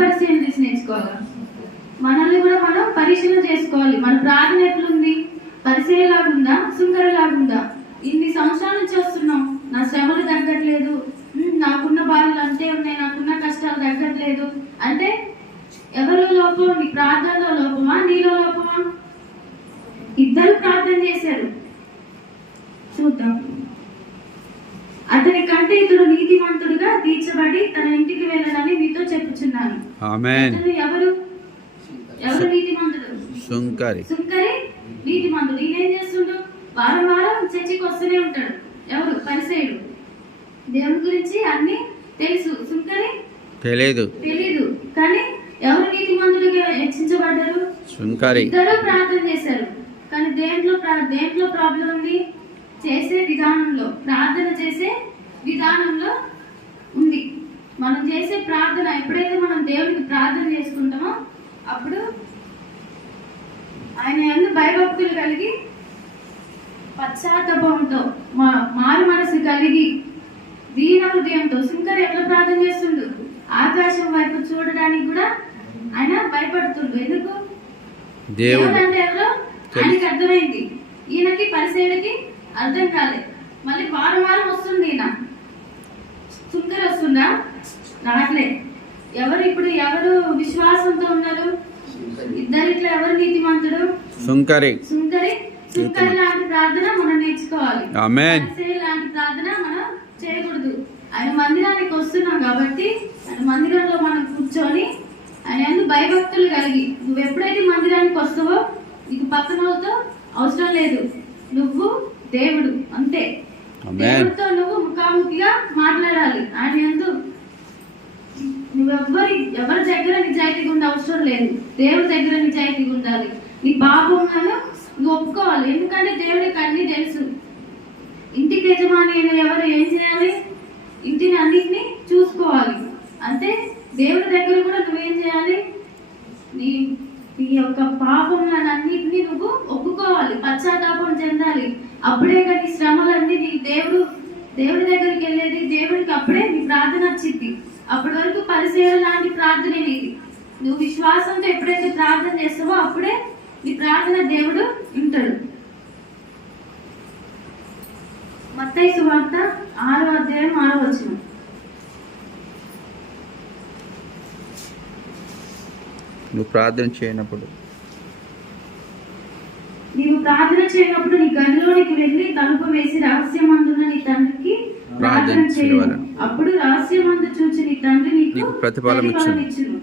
పరిశీలన చేసి నేర్చుకోవాలి. మనల్ని కూడా మనం పరిశీలన చేసుకోవాలి. మన ప్రార్థన ఎట్లుంది? పరిశీలలాగుందా, సుంకరలాగుందా? ఇన్ని సంవత్సరాల నుంచి వస్తున్నాం, నా శ్రమలు తగ్గట్లేదు, నాకున్న బాధలు అంతే ఉన్నాయి, నాకున్న కష్టాలు తగ్గట్లేదు అంటే ఎవరిలో లోపం? నీ ప్రార్థనలో లోపమా, నీలో లోపమా? ఇద్దరు ప్రార్థన చేశారు. చూద్దాం. అతని కంటే ఇతడు నీతిమంతుడుగా తీర్చబడి తన ఇంటికి వెళ్ళాలని మీతో చెప్పుచున్నాను. ఆమేన్. ఎవరు ఎవరు నీతిమంతుడు? సుంకరి నీతిమంతుడు. ఈయన చేస్తుండు? వారం వారం చర్చికి వస్తూనే ఉంటాడు. ఎవరు? పరిసయ్యుడు. దేవుని గురించి అన్ని తెలుసు. సుంకరి తెలీదు. కానీ ఎవరు నీతిమంతుడిగా హెచ్చించబడ్డారు? సుంకరి. ఇద్దరు ప్రార్థన చేశారు. కానీ దేంట్లో ప్రాబ్లం ఉంది? చేసే విధానంలో, ప్రార్థన చేసే విధానంలో ఉంది. మనం చేసే ప్రార్థన, ఎప్పుడైతే మనం దేవునికి ప్రార్థన చేసుకుంటామో అప్పుడు ఆయన యందు భయభక్తులు కలిగి పశ్చాత్తాపంతో మారు మనసు కలిగి దీన హృదయంతో. సుంకరి ఎట్లా ప్రార్థన చేస్తుండు? ఆకాశం వైపు చూడడానికి కూడా ఆయన భయపడుతుండు. ఎందుకు? దేవుడు అంటే ఎవరో ఆయనకి అర్థమైంది. ఈయనకి పరిసయ్యుడికి అర్థం కాలేదు. మళ్ళీ వారం వారం వస్తుంది. ఈయన సుంకరి వస్తుందా? రావట్లే. ఎవరు విశ్వాసంతో ఉన్నారు? ఇద్దరిట్లో ఎవరు నీతిమంతుడు? సుంకరి లాంటి ప్రార్థన మనం నేర్చుకోవాలి. లాంటి ప్రార్థన మనం చేయకూడదు. ఆయన మందిరానికి వస్తున్నాం కాబట్టి ఆయన మందిరంలో మనం కూర్చొని ఆయన భయభక్తులు కలిగి, నువ్వు ఎప్పుడైతే మందిరానికి వస్తావో నీకు పక్కనతో అవసరం లేదు. నువ్వు దేవుడు అంతే. దేవుడితో నువ్వు ముఖాముఖిగా మాట్లాడాలి. ఆయన యందు ఎవరి దగ్గర నిజాయితీగా ఉండే అవసరం లేదు. దేవుడి దగ్గర నిజాయితీగా ఉండాలి. నీ పాపంలో నువ్వు ఒప్పుకోవాలి. ఎందుకంటే దేవుడికి అన్ని తెలుసు. ఇంటికి యజమాని అయిన ఎవరు ఏం చేయాలి? ఇంటిని అన్నిటిని చూసుకోవాలి. అంటే దేవుడి దగ్గర కూడా నువ్వేం చేయాలి? నీ యొక్క పాపంలన్నింటినీ నువ్వు ఒప్పుకోవాలి, పశ్చాత్తాపం చెందాలి. అప్పుడే కానీ శ్రమలన్నీ నీ దేవుడి దగ్గరికి వెళ్ళేది. దేవుడికి అప్పుడే నీ ప్రార్థన వచ్చింది. అప్పటి వరకు పరిశీలన లాంటి ప్రార్థనే నీది. నువ్వు విశ్వాసంతో ఎప్పుడైతే ప్రార్థన చేస్తావో అప్పుడే నీ ప్రార్థన దేవుడు వింటాడు. మత్తయి సువార్త 6వ అధ్యాయం 6వ వచనం. నువ్వు ప్రార్థన చేయనప్పుడు నీ గదిలోనికి వెళ్ళి తలుపు వేసి రహస్యమందున్న నీ తండ్రికి ప్రార్థన చేయు. అప్పుడు రహస్యమందు చూచి నీ తండ్రి నీకు ప్రతిఫలం ఇచ్చును.